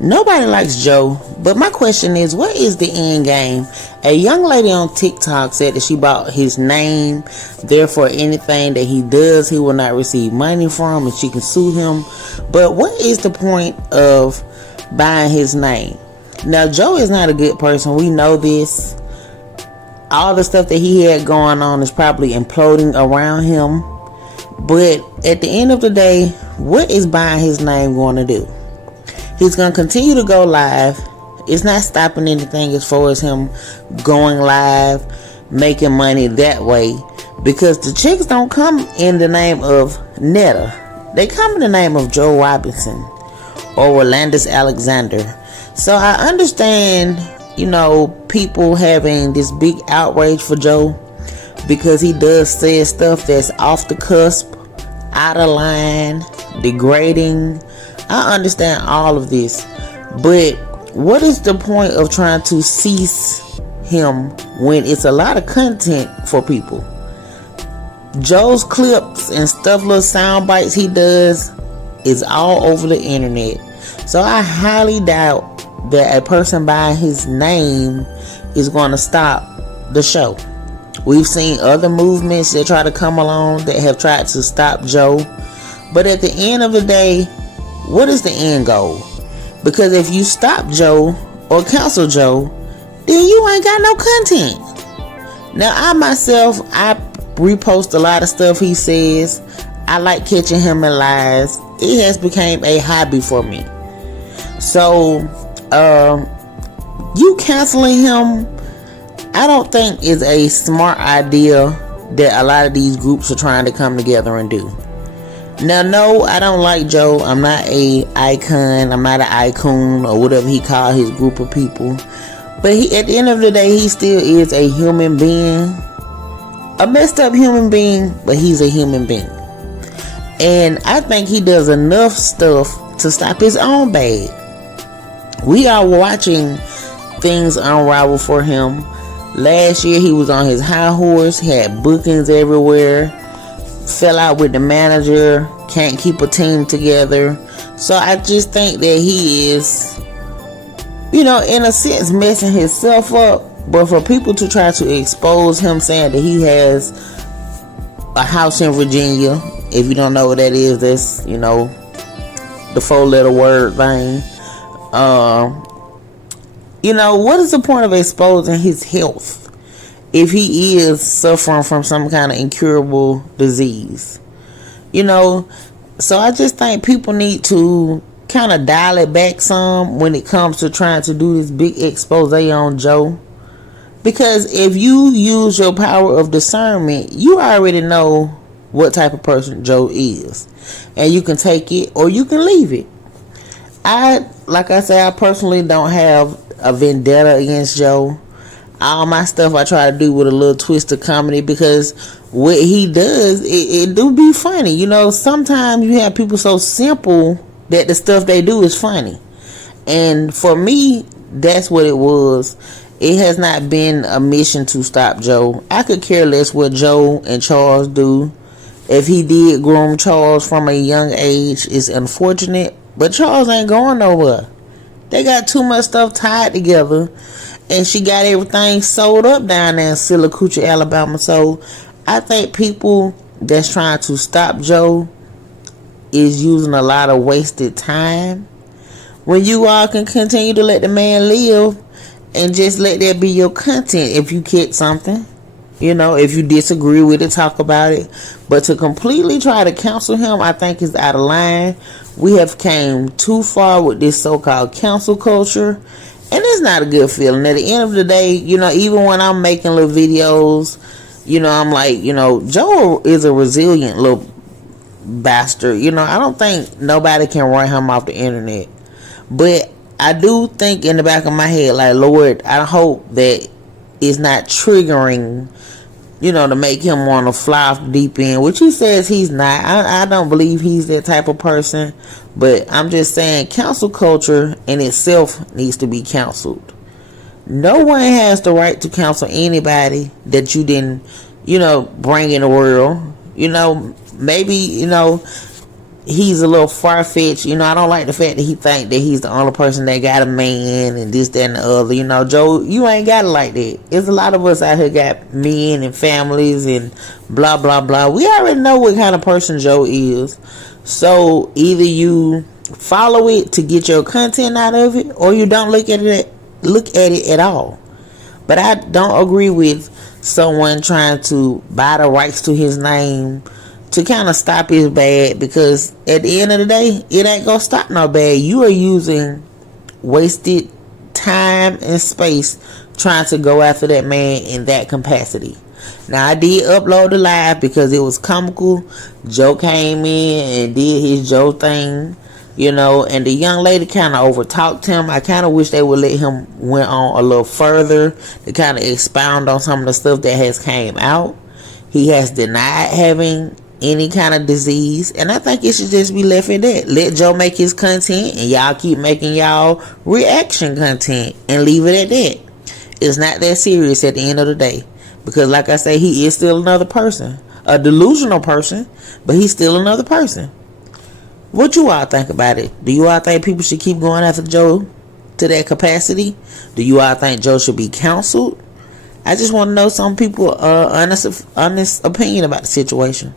Nobody likes Joe, but my question is, what is the end game? A young lady on TikTok said that she bought his name, therefore anything that he does, he will not receive money from, and she can sue him. But what is the point of buying his name? Now, Joe is not a good person. We know this. All the stuff that he had going on is probably imploding around him. But at the end of the day, what is buying his name going to do? He's going to continue to go live. It's not stopping anything as far as him going live, making money that way. Because the chicks don't come in the name of Netta. They come in the name of Joe Robinson or Rolandis Alexander. So I understand, people having this big outrage for Joe because he does say stuff that's off the cusp, out of line, degrading. I understand all of this, but what is the point of trying to cease him when it's a lot of content for people? Joe's clips and stuff, little sound bites he does is all over the internet. So I highly doubt that a person buying his name is going to stop the show. We've seen other movements that try to come along that have tried to stop Joe, but at the end of the day, what is the end goal? Because if you stop Joe or cancel Joe, then you ain't got no content. Now, I repost a lot of stuff he says. I like catching him in lies. It has become a hobby for me. So, you canceling him, I don't think is a smart idea that a lot of these groups are trying to come together and do. Now, no, I don't like Joe. I'm not a icon. I'm not an icon or whatever he called his group of people. But at the end of the day, he still is a human being. A messed up human being, but he's a human being. And I think he does enough stuff to stop his own bad. We are watching things unravel for him. Last year, he was on his high horse, had bookings everywhere, fell out with the manager, can't keep a team together. So I just think that he is, in a sense, messing himself up. But for people to try to expose him saying that he has a house in Virginia, if you don't know what that is, that's, the 4-letter word thing. What is the point of exposing his health if he is suffering from some kind of incurable disease? So I just think people need to kind of dial it back some when it comes to trying to do this big expose on Joe. Because if you use your power of discernment, you already know what type of person Joe is. And you can take it or you can leave it. Like I say, I personally don't have a vendetta against Joe. All my stuff I try to do with a little twist of comedy, because what he does, it do be funny. Sometimes you have people so simple that the stuff they do is funny. And for me, that's what it was. It has not been a mission to stop Joe. I could care less what Joe and Charles do. If he did groom Charles from a young age, it's unfortunate. But Charles ain't going nowhere. They got too much stuff tied together. And she got everything sold up down there in Silicucha, Alabama. So I think people that's trying to stop Joe is using a lot of wasted time. When you all can continue to let the man live and just let that be your content. If you catch something, if you disagree with it, talk about it. But to completely try to cancel him, I think is out of line. We have came too far with this so-called cancel culture, and it's not a good feeling. At the end of the day, even when I'm making little videos, I'm like, Joe is a resilient little bastard. I don't think nobody can run him off the internet. But I do think in the back of my head, like, Lord, I hope that it's not triggering, to make him want to fly off the deep end, which he says he's not. I don't believe he's that type of person. But I'm just saying, cancel culture in itself needs to be canceled. No one has the right to cancel anybody that you didn't, bring in the world. Maybe, he's a little far-fetched. You know, I don't like the fact that he think that he's the only person that got a man and this, that, and the other. You know, Joe, you ain't got it like that. There's a lot of us out here got men and families and blah, blah, blah. We already know what kind of person Joe is. So either you follow it to get your content out of it, or you don't look at it at all. But I don't agree with someone trying to buy the rights to his name to kind of stop his bad, because at the end of the day, it ain't gonna stop no bad. You are using wasted time and space trying to go after that man in that capacity. Now, I did upload the live because it was comical. Joe came in and did his Joe thing, you know, and the young lady kind of overtalked him. I kind of wish they would let him went on a little further to kind of expound on some of the stuff that has came out. He has denied having any kind of disease, and I think it should just be left at that. Let Joe make his content, and y'all keep making y'all reaction content, and leave it at that. It's not that serious at the end of the day, because like I say, he is still another person, a delusional person, but he's still another person. What you all think about it? Do you all think people should keep going after Joe to that capacity? Do you all think Joe should be counseled? I just want to know some people honest opinion about the situation.